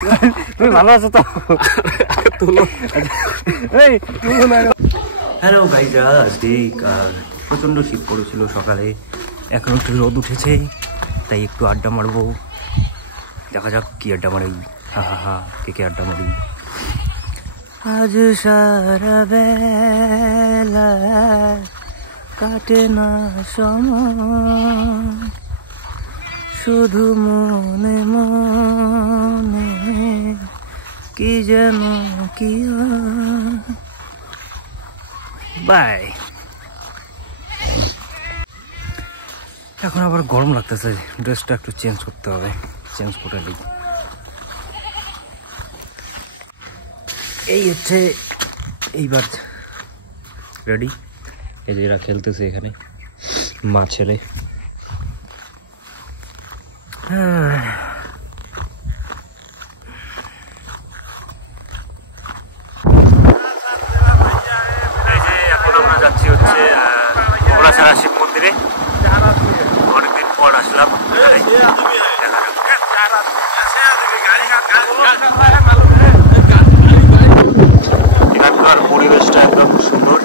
তুমি ভালো আছো তো? হ্যালো গাইজরা, আজকে প্রচণ্ড শীত পড়েছিল সকালে, এখন একটু রোদ উঠেছে, তাই একটু আড্ডা মারবো। দেখা যাক কি আড্ডা মারি। হা হা হা, কে আড্ডা মারি। আজ সারা বেলা কাটে না সময়, শুধু মনে মনে কি যেন কি বাই। এখন আবার গরম লাগতেছে, ড্রেসটা একটু চেঞ্জ করতে হবে, চেঞ্জ করে নিই। এই হচ্ছে এইবার রেডি। এই যে এরা খেলতেছে এখানে, মা ছেলে। এখন আমরা যাচ্ছি হচ্ছে ঘোড়াছড়া শিব মন্দিরে। অনেকদিন পর আসলাম। এখানকার পরিবেশটা একদম সুন্দর।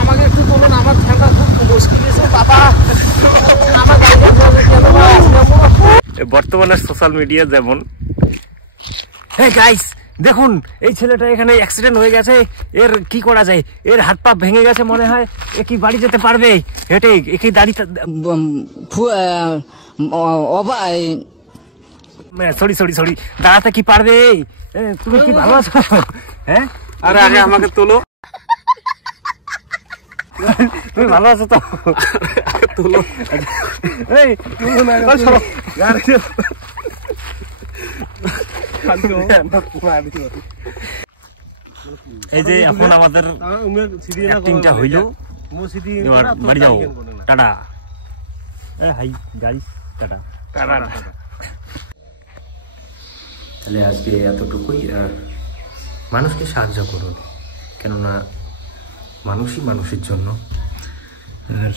আমাকে একটু বলুন, আমার ঠান্ডা খুব মুশকিল হয়েছে বাবা। আমার বর্তমানে সোশ্যাল মিডিয়া যেমন, হ্যাঁ গাইস দেখুন, এই ছেলেটা এখানে অ্যাক্সিডেন্ট হয়ে গেছে। এর কি করা যায়? এর হাত পা ভেঙে গেছে মনে হয়। এ কি বাড়ি যেতে পারবে হেঁটে? এ কি দাঁড়িয়ে সরি দাঁড়াতে কি পারবে? তুমি কি ভালো আছো? হ্যাঁ, আরে আগে আমাকে তোলো। তুমি ভালো আছো তো? তোলো। এই এই যে এখন আমাদের অ্যাক্টিংটা হইলো, এবার বাড়ি যাও। Tata. Hi guys, tata tata. তাহলে আজকে এতটুকুই। মানুষকে সাহায্য করুন, কেননা মানুষই মানুষের জন্য। আর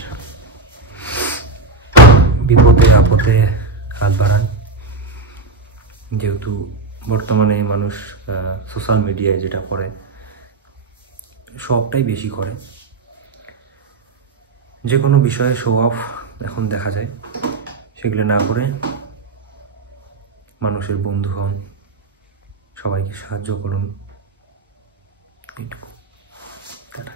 বিপদে আপদে হাত বাড়ান, যেহেতু বর্তমানে মানুষ সোশ্যাল মিডিয়ায় যেটা করে সবটাই বেশি করে। যে কোনো বিষয়ে শো অফ এখন দেখা যায়, সেগুলো না করে মানুষের বন্ধু হন, সবাইকে সাহায্য করুন, এইটুকু। টাটা।